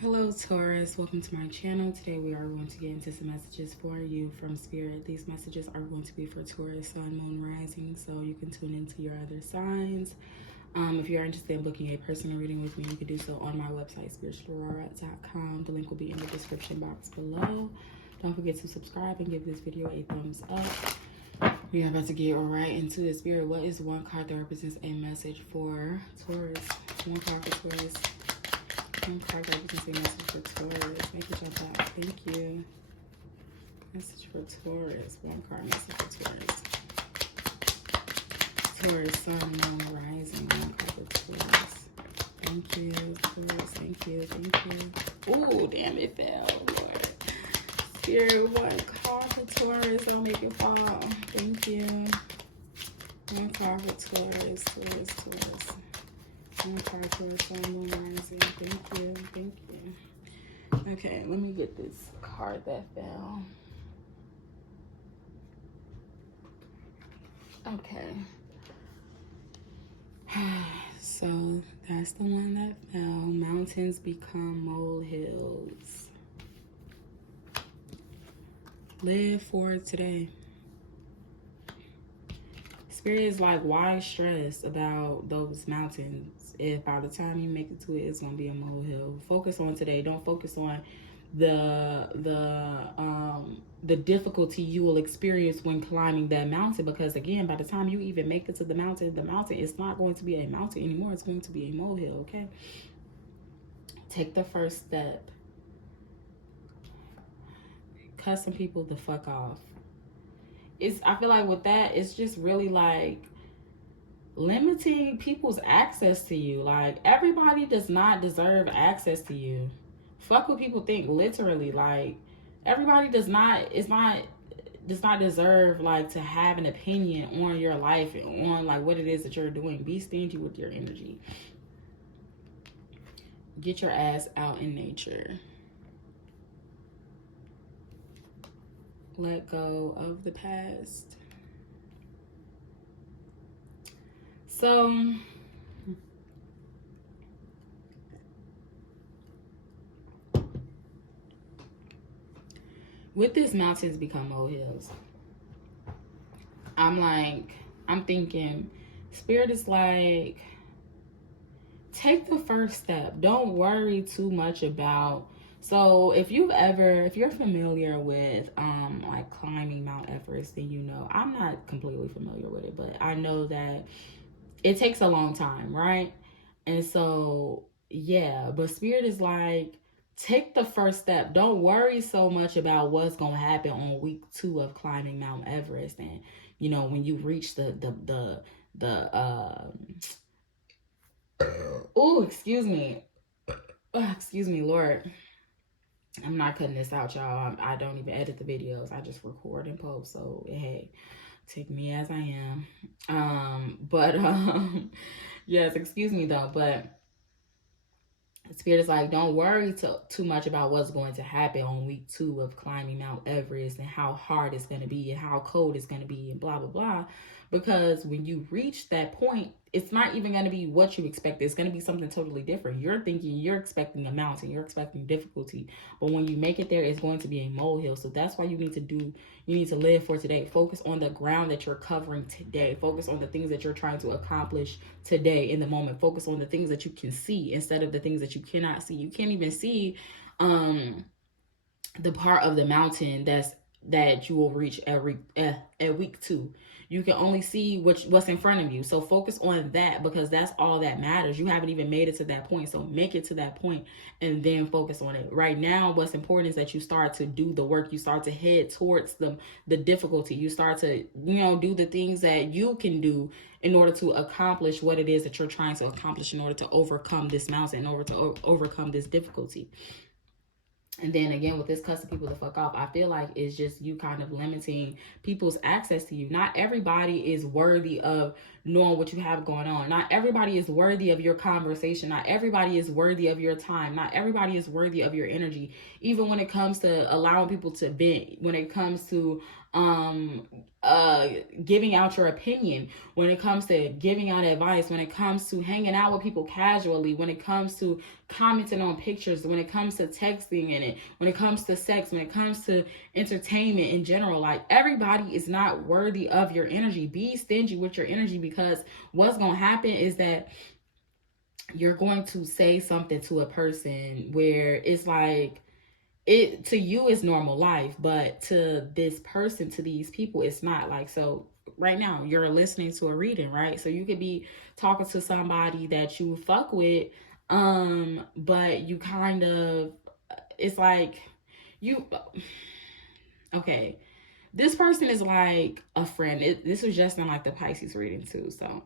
Hello Taurus, welcome to my channel. Today we are going to get into some messages for you from Spirit. These messages are going to be for Taurus, Sun, Moon, Rising, so you can tune into your other signs. If you're interested in booking a personal reading with me, you can do so on my website, SpiritualAurora.com. The link will be in the description box below. Don't forget to subscribe and give this video a thumbs up. We are about to get right into the Spirit. What is one card that represents a message for Taurus? One card for Taurus. One card represents a message for Taurus. Make it jump out. Thank you. Message for Taurus. One card message for Taurus. Taurus, Sun, Moon, Rising. One card for Taurus. Thank you, Taurus. Thank you. Thank you. Ooh, damn, it fell, Lord. Spirit, one card for Taurus. I'll make it fall. Thank you. One card for Taurus. Taurus. One card for Sun, Moon, Rising. Thank you. Thank you. Okay, let me get this card that fell. Okay. So that's the one that fell. Mountains become molehills. Live for today. Spirit is like, why stress about those mountains if by the time you make it to it, it's going to be a molehill? Focus on today. Don't focus on the difficulty you will experience when climbing that mountain, because again, by the time you even make it to the mountain is not going to be a mountain anymore. It's going to be a molehill. Okay, take the first step. Cut some people the fuck off. I feel like with that, it's just really like limiting people's access to you. Like, everybody does not deserve access to you. Fuck what people think, literally. Like, everybody does not deserve like to have an opinion on your life and on like what it is that you're doing. Be stingy with your energy. Get your ass out in nature. Let go of the past. So with this mountains become molehills, I'm thinking Spirit is like, take the first step. Don't worry too much about. So if you're familiar with like climbing Mount Everest, then you know, I'm not completely familiar with it, but I know that it takes a long time, right? And so yeah, but Spirit is like, take the first step. Don't worry so much about what's gonna happen on week 2 of climbing Mount Everest, and you know, when you reach the oh, excuse me, Lord. I'm not cutting this out, y'all. I don't even edit the videos. I just record and post. So, hey, take me as I am. Yes, excuse me, though. But Spirit is like, don't worry too much about what's going to happen on week 2 of climbing Mount Everest and how hard it's going to be and how cold it's going to be and blah, blah, blah. Because when you reach that point, it's not even going to be what you expect. It's going to be something totally different. You're expecting a mountain. You're expecting difficulty. But when you make it there, it's going to be a molehill. So that's why you need to live for today. Focus on the ground that you're covering today. Focus on the things that you're trying to accomplish today in the moment. Focus on the things that you can see instead of the things that you cannot see. You can't even see the part of the mountain that you will reach at week 2. You can only see what's in front of you. So focus on that, because that's all that matters. You haven't even made it to that point. So make it to that point and then focus on it. Right now, what's important is that you start to do the work. You start to head towards the difficulty. You start to, do the things that you can do in order to accomplish what it is that you're trying to accomplish, in order to overcome this mountain, in order to overcome this difficulty. And then again, with this cussing people the fuck off, I feel like it's just you kind of limiting people's access to you. Not everybody is worthy of knowing what you have going on. Not everybody is worthy of your conversation. Not everybody is worthy of your time. Not everybody is worthy of your energy. Even when it comes to allowing people to vent, when it comes to giving out your opinion, when it comes to giving out advice, when it comes to hanging out with people casually, when it comes to commenting on pictures, when it comes to texting in it, when it comes to sex, when it comes to entertainment in general. Like, everybody is not worthy of your energy. Be stingy with your energy, because what's going to happen is that you're going to say something to a person where it's like, it to you is normal life, but to this person, to these people, it's not. Like, so right now you're listening to a reading, right? So you could be talking to somebody that you fuck with, but you kind of, it's like you, okay, this person is like a friend. This was just in like the Pisces reading too, so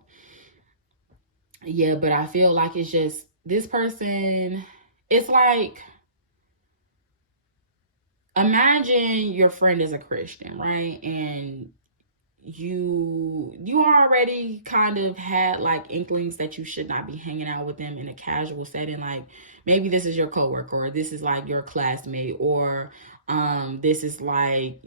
yeah. But I feel like it's just this person, it's like, imagine your friend is a Christian, right? And you already kind of had like inklings that you should not be hanging out with them in a casual setting. Like, maybe this is your coworker, or this is like your classmate, or this is like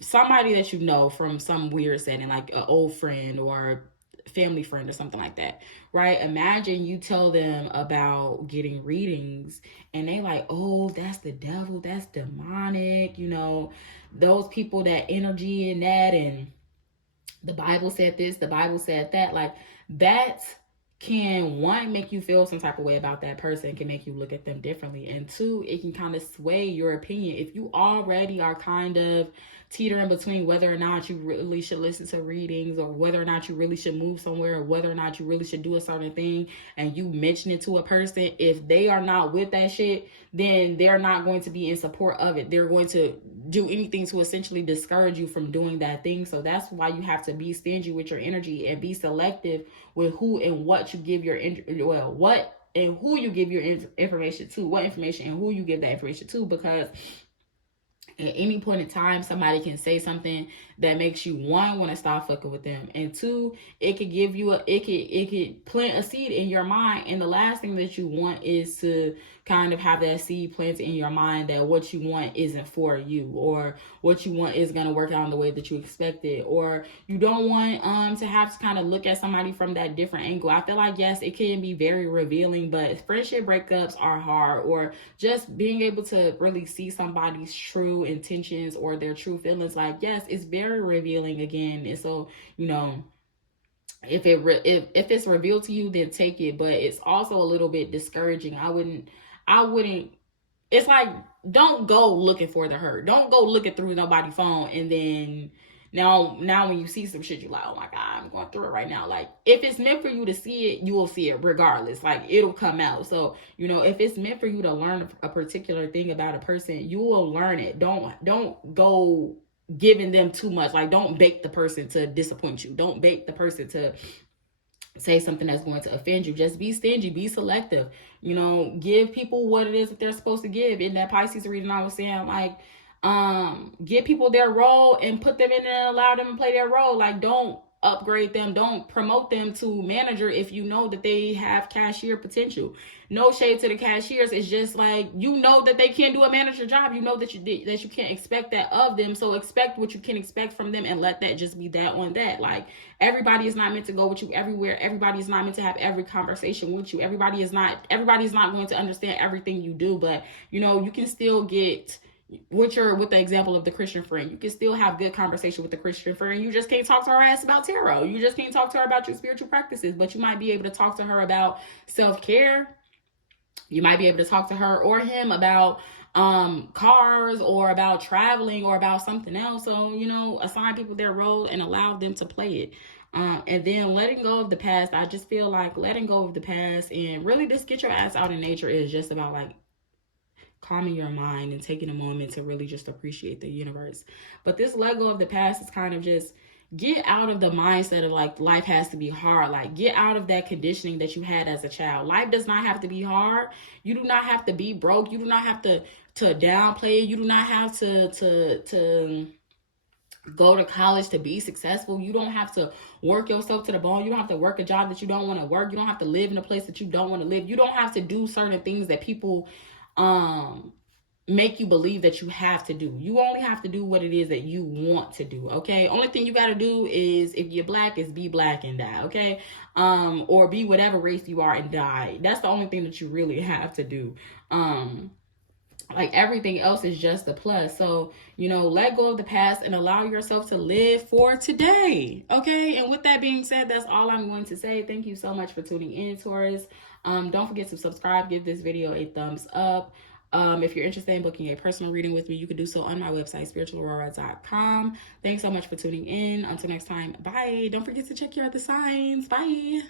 somebody that you know from some weird setting, like an old friend or family friend or something like that, right? Imagine you tell them about getting readings and they like, oh, that's the devil, that's demonic, you know, those people, that energy and that, and the Bible said this, the Bible said that. Like, that can, one, make you feel some type of way about that person, can make you look at them differently, and two, it can kind of sway your opinion. If you already are kind of teetering between whether or not you really should listen to readings, or whether or not you really should move somewhere, or whether or not you really should do a certain thing, and you mention it to a person, if they are not with that shit, then they're not going to be in support of it. They're going to do anything to essentially discourage you from doing that thing. So that's why you have to be stingy with your energy and be selective with who and what you give your what and who you give your information to, what information and who you give that information to, because at any point in time, somebody can say something that makes you, one, want to stop fucking with them, and two, it could give you it could plant a seed in your mind. And the last thing that you want is to kind of have that seed planted in your mind that what you want isn't for you, or what you want is going to work out in the way that you expected, or you don't want to have to kind of look at somebody from that different angle. I feel like, yes, it can be very revealing, but friendship breakups are hard, or just being able to really see somebody's true intentions or their true feelings. Like, yes, it's very revealing again. And so, you know, if it's revealed to you, then take it, but it's also a little bit discouraging. I wouldn't it's like, don't go looking for the hurt. Don't go looking through nobody's phone, and then now when you see some shit, you're like, oh my God, I'm going through it right now. Like, if it's meant for you to see it, you will see it regardless. Like, it'll come out. So, you know, if it's meant for you to learn a particular thing about a person, you will learn it. Don't go giving them too much. Like, don't bait the person to disappoint you. Don't bait the person to say something that's going to offend you. Just be stingy, be selective, you know, give people what it is that they're supposed to give. In that Pisces reading, I was saying, like, give people their role and put them in and allow them to play their role. Like, don't upgrade them, don't promote them to manager if you know that they have cashier potential. No shade to the cashiers. It's just like, you know that they can't do a manager job. You know that you can't expect that of them. So expect what you can expect from them, and let that just be that on that. Like, everybody is not meant to go with you everywhere. Everybody is not meant to have every conversation with you. Everybody's not going to understand everything you do, but you know, you can still get with the example of the Christian friend, you can still have good conversation with the Christian friend. You just can't talk to her ass about tarot. You just can't talk to her about your spiritual practices, but you might be able to talk to her about self-care. You might be able to talk to her or him about cars, or about traveling, or about something else. So, you know, assign people their role and allow them to play it. And then letting go of the past. I just feel like letting go of the past and really just get your ass out in nature is just about like calming your mind and taking a moment to really just appreciate the universe. But this let go of the past is kind of just get out of the mindset of like life has to be hard. Like, get out of that conditioning that you had as a child. Life does not have to be hard. You do not have to be broke. You do not have to downplay it. You do not have to go to college to be successful. You don't have to work yourself to the bone. You don't have to work a job that you don't want to work. You don't have to live in a place that you don't want to live. You don't have to do certain things that people make you believe that you have to do. You only have to do what it is that you want to do, okay? Only thing you got to do is, if you're black, is be black and die, okay? Or be whatever race you are and die. That's the only thing that you really have to do. Like, everything else is just a plus. So, let go of the past and allow yourself to live for today, okay? And with that being said, that's all I'm going to say. Thank you so much for tuning in, Taurus. Don't forget to subscribe, give this video a thumbs up. If you're interested in booking a personal reading with me, you can do so on my website, SpiritualAurora.com. Thanks so much for tuning in. Until next time, bye. Don't forget to check your other signs. Bye.